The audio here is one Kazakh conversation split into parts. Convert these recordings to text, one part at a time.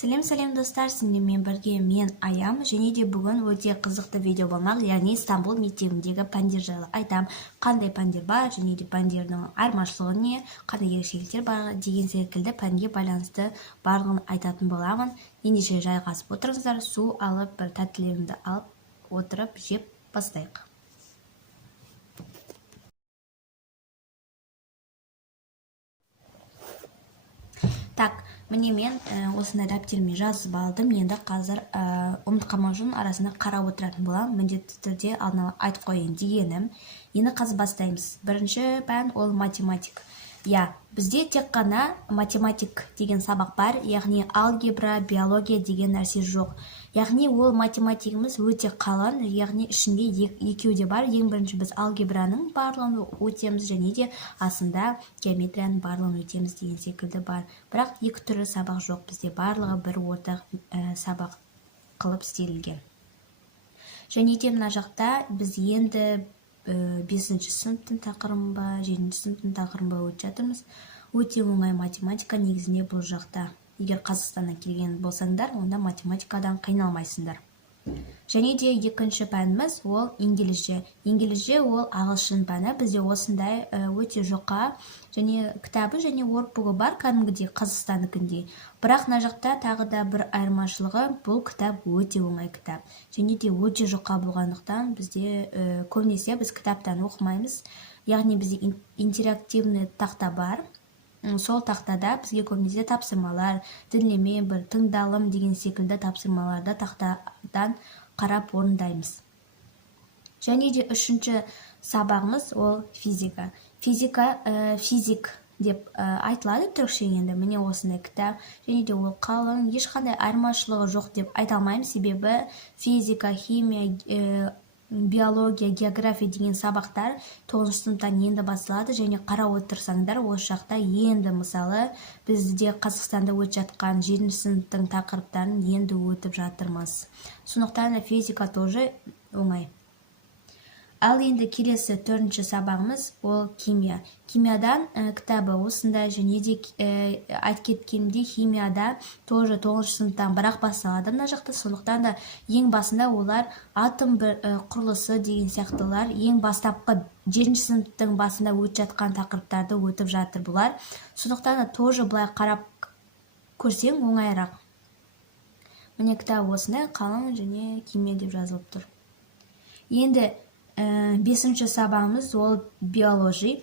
Сәлем достар, сіздермен бірге мен Аям, және де бүгін өте қызықты видео болмақ, яғни Стамбул мектебіндегі пәндер жайлы айтам. Қандай пәндер бар, және де пәндердің айырмашылығы не, қандай ерекшеліктер бар деген секілді пәнге байланысты барлығын айтатын боламын. Ендеше жайғасып отырыңыздар, су алып, бір тәттілерімді алып отырып жеп бастайық. Так, міне мен осындай дәптеріме жазып алдым. Енді қазір ұмытқамау арасында қарап отыратын боламын. Міндетті түрде алдын ала айтып қояйын дегенім. Енді қазір бастаймыз. Бірінші пән ол математик. Бізде тек қана математик деген сабақ бар, яғни алгебра, биология деген нәрсе жоқ. Яғни ол математигіміз өте қалың, яғни ішінде екеуде бар. Ең бірінші біз алгебраның барлығын өтеміз, және де асында геометрияның барлығын өтеміз деген секілді бар. Бірақ екі түрлі сабақ жоқ бізде, барлығы бір ортақ сабақ қылып істелінген. Және де мына жақта біз енді 5-ші сыныптың тақырыбын ба, 7-ші сыныптың тақырыбын ба өтіп жатырмыз. Өте оңай математика негізінде бұл жақта. Егер Қазақстаннан келген болсаңдар, онда математикадан қиналмайсыңдар. Және де екінші пәніміз ол инглизше. Инглизше ол ағылшын пәні. Бізде осындай өте жұқа және кітабы және воркбугі бар, кәдімгідей Қазақстандікіндей. Бірақ мына жақта тағы да бір айырмашылығы, бұл кітап өте оңай кітап. Және де өте жұқа болғандықтан бізде көбінесе біз кітаптан оқымаймыз. Яғни бізде интерактивный тақта бар. Сол тақтада бізге көбінесе тапсырмалар, dinleme, бір тыңдалым деген секілді тапсырмаларды тақтадан қарап орындаймыз. Және де үшінші сабағымыз ол физика. Физик деп айтылады түркше енді. Міне осындай кітап. Және де ол қалың, ешқандай айырмашылығы жоқ деп айта алмаймын, себебі физика, химия, биология, география деген сабақтар 9-шы сыныптан енді басталады, және қарап отырсаңдар, осы жақта енді мысалы бізде Қазақстанда өтіп жатқан 7-ші сыныптың тақырыптарын енді өтіп жатырмыз. Сондықтан физика тоже оңай. Ал енді келесі 4-ші сабағымыз ол химия. Химиядан кітабы осындай, және де айтып кеткенімде химияда тоже 9-шы сыныптан бірақ басталады мына жақта. Сондықтан да ең басында олар атом құрылысы деген сияқтылар ең бастапқы 7-ші сыныптың басында өтіп жатқан тақырыптарды өтіп жатыр бұлар. Сондықтан да тоже былай қарап көрсең оңайырақ. Міне кітап осындай қалың және химия деп жазылып тұр. Енді 5-ші сабағымыз ол биология.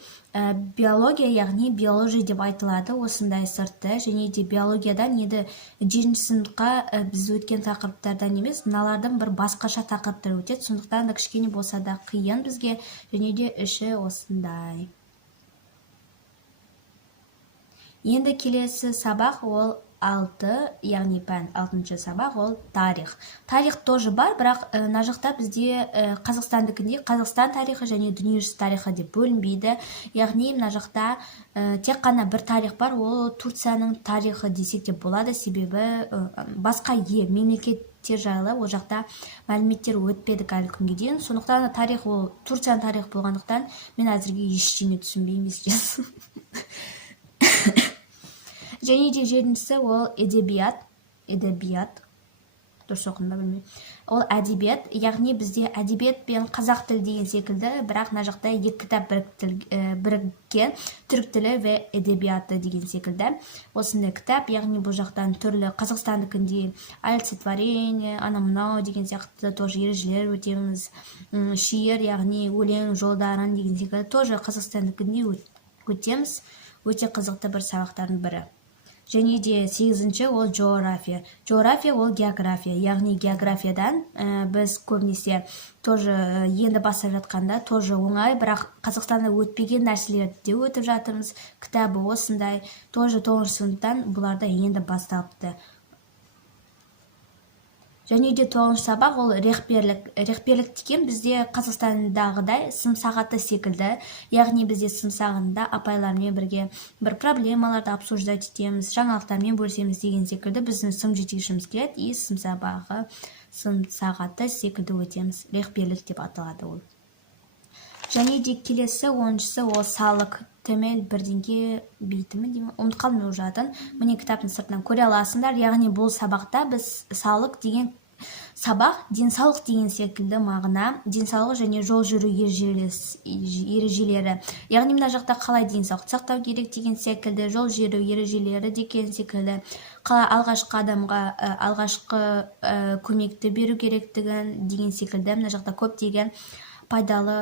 Биология, яғни биология деп айтылады, осындай сыртты. Және де биологиядан енді 7-ші сыныпқа біз өткен тақырыптардан емес, мыналардың бір басқаша тақырыптар өтеді. Сондықтан да кішкене болса да қиын бізге, және де іші осындай. Енді келесі сабақ ол 6, яғни пән 6-шы сабақ ол тарих. Тарих тоже бар, бірақ мына жақта бізде Қазақстандікінде Қазақстан тарихы және дүниежүзі тарихы деп бөлінбейді. Яғни мына жақта тек қана бір тарих бар, ол Турцияның тарихы десек те болады, себебі басқа мемлекеттер жайлы ол жақта мәліметтер өтпедік әлі күнге дейін. Сондықтан тарих ол Турцияның тарихы болғандықтан мен әзірге ештеңе түсінбеймін. Және де 7-ші ол әдебиет, дұрыс оқыны ба білмеймін. Ол әдебиет, яғни бізде әдебиет пен қазақ тілі деген секілді, бірақ мына жақта екі кітап біріккен, түрік тілі ве әдебиеті деген секілді. Осындай кітап, яғни бұл жақтан түрлі Қазақстандікіндей олицетворение, анау-мынау деген сияқты тоже ережелер өтеміз. Шиыр, яғни өлең жолдарын деген секілді тоже Қазақстандікіндей өтеміз. Өте қызықты бір сабақтардың бірі. Және де 8-ші ол география. География ол география, яғни географиядан біз көбінесе тоже енді бастап жатқанда тоже оңай, бірақ Қазақстанда өтпеген нәрселерді өтіп жатырмыз. Кітабы осындай, тоже 9-шы сыныптан бұларда енді басталыпты. Және де 9-шы сабақ ол рехберлік. Рехберлік деген бізде Қазақстандағыдай сын сағаты секілді. Яғни бізде сын сағатында апайлармен бірге бір проблемаларды обсуждать етеміз, жаңалықтармен бөлісеміз деген секілді біздің сын жетекшіміз келеді, и сын сабағы, сын сағаты секілді өтеміз. Рехберлік деп аталады ол. Және де келесі 10-шысы ол салық темел бірдеңке бейтімі деймін, ұмытып қалдым уже атын. Міне кітаптың сыртынан көре аласыңдар. Яғни бұл сабақта біз сабақ денсаулық деген секілді мағына, денсаулық және жол жүру ережелері. Яғни мына жақта қалай денсаулық сақтау керек деген секілді, жол жүру ережелері деген секілді, қалай алғашқы адамға алғашқы көмекті беру керектігін деген секілді. Мына жақта көптеген пайдалы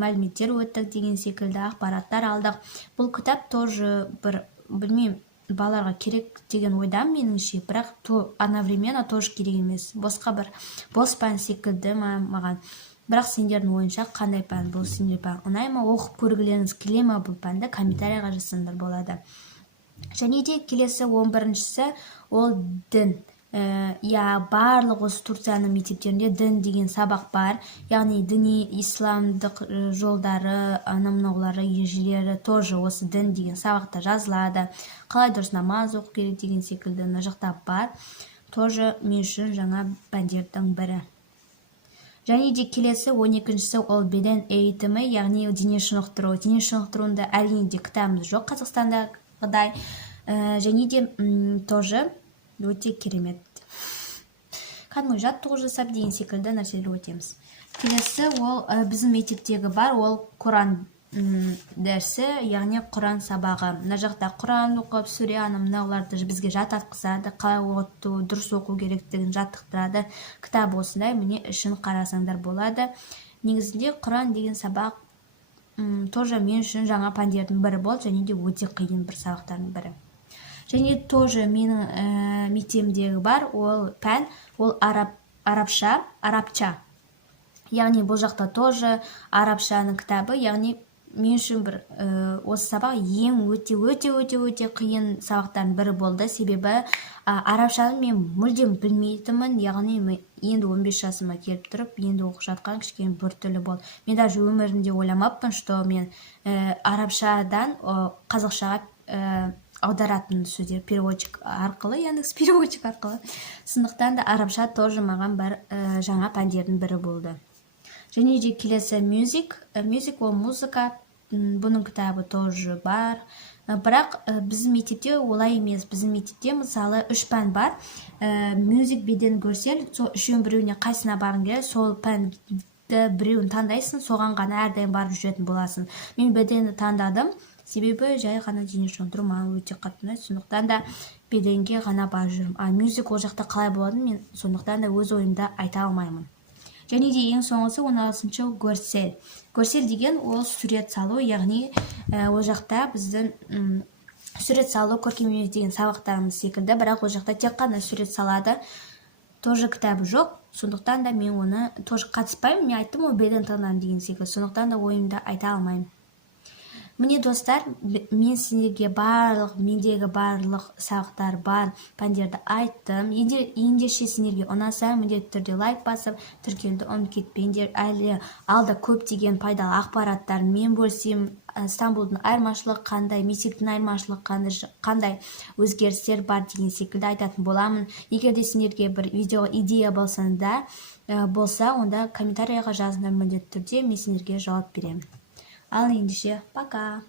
мәліметтер өттік деген секілді ақпараттар алдық. Бұл кітап тоже бір, білмеймін, балаларға керек деген ойдам меніңше, бірақ одновременно тоже керек емес. Босқа бір бос пән секілді маған. Бірақ сендердің ойынша қандай пән, бұл сендер пән ұнай ма, оқып көргілеріңіз келе ма бұл пәнді, комментарийға жазсаңдар болады. Және де келесі 11-шісі ол дін. Барлық осы Турцияның мектептерінде дін деген сабақ бар. Яғни діни исламдық жолдары, анамнағылары, ережелері тоже осы дін деген сабақта жазылады. Қалай дұрыс намаз оқу керек деген секілді мына жақта бар. Тоже мен үшін жаңа пәндердің бірі. Және де келесі 12-шісі ол беден эйтімі, яғни дене шынықтыру. Дене шынықтыруында әрине де кітабымыз жоқ Қазақстандағыдай. Және де тоже өте керемет. Кәдімгі жаттығу жасап деген секілді нәрселер өтеміз. Келесі ол біздің мектептегі бар, ол Құран дәрісі, яғни Құран сабағы. Мына жақта Құран оқып, сүре анамнағыларды бізге жаттатқызады, қалай оқыту, дұрыс оқу керектігін жаттықтырады. Кітап осындай, міне ішін қарасаңдар болады. Негізінде Құран деген сабақ тоже мен үшін жаңа пәндердің бірі болды, және де өте қиын бір сабақтардың бірі. Және тоже менің мектебімдегі бар, ол пән, ол арабша. Яғни бұл жақта тоже арабшаның кітабы, яғни мен үшін бір осы сабақ ең өте қиын сабақтардың бірі болды. Себебі арабшаны мен мүлдем білмейтінмін, яғни енді 15 жасыма келіп тұрып, енді оқып жатқан кішкене бір түрлі болды. Мен даже өмірімде ойламаппын, что мен арабшадан қазақшаға аударатын сөздер переводчик арқылы, Яндекс переводчик арқылы. Сондықтан да арабша тоже маған бір жаңа пәндердің бірі болды. Және де келесі мюзик ол музыка, бұның кітабы тоже бар. Бірақ біздің мектепте олай емес. Біздің мектепте мысалы 3 пән бар. Мюзик, беден, көрсел, сол үшеуінің біреуіне қайсына барың керек, сол пәнді біреуін таңдайсың, соған ғана әрдайым барып жүретін боласың. Мен беденді таңдадым. Себебі жай ғана дене шынықтыру маған өте қатты ұнайды, сондықтан да беденге ғана барып жүрмін. Мюзик ол жақта қалай болады, мен сондықтан да өз ойымда айта алмаймын. Және де ең соңғысы 16-шы көрсел. Көрсел деген ол сурет салу, яғни ол жақта біздің сурет салу, көркемдеу деген сабақтарымыз секілді, бірақ ол жақта тек қана сурет салады. Тоже кітабы жоқ, сондықтан да мен оны тоже қатыспаймын. Мен айттым, ол беден таңдадым деген секілді, сондықтан да ойымда айта алмаймын. Міне достар, мен сендерге мендегі барлық сабақтар бар пәндерді айттым. Ендеше сендерге ұнаса, міндетті түрде лайк басып, тіркелуді ұмытып кетпеңдер. Әлі алда көптеген пайдалы ақпараттар мен бөлсем, Стамбулдың айырмашылығы қандай, мектептің айырмашылығы қандай өзгерістер бар деген секілді айтатын боламын. Егер де сендерге бір видео идея болса, онда комментарийға жазыңдар, міндетті түрде мен сендерге жауап беремін. Ал ендеше, пока!